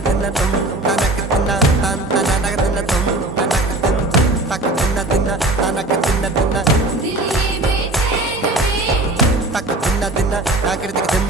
తిన్న తుమ్ తనక తిన్న తన్ తనక తిన్న తుమ్ తనక తిన్ తక తిన్న తనక తిన్న दिल ये बेचैन में తక తిన్న తాకిడికి తిన్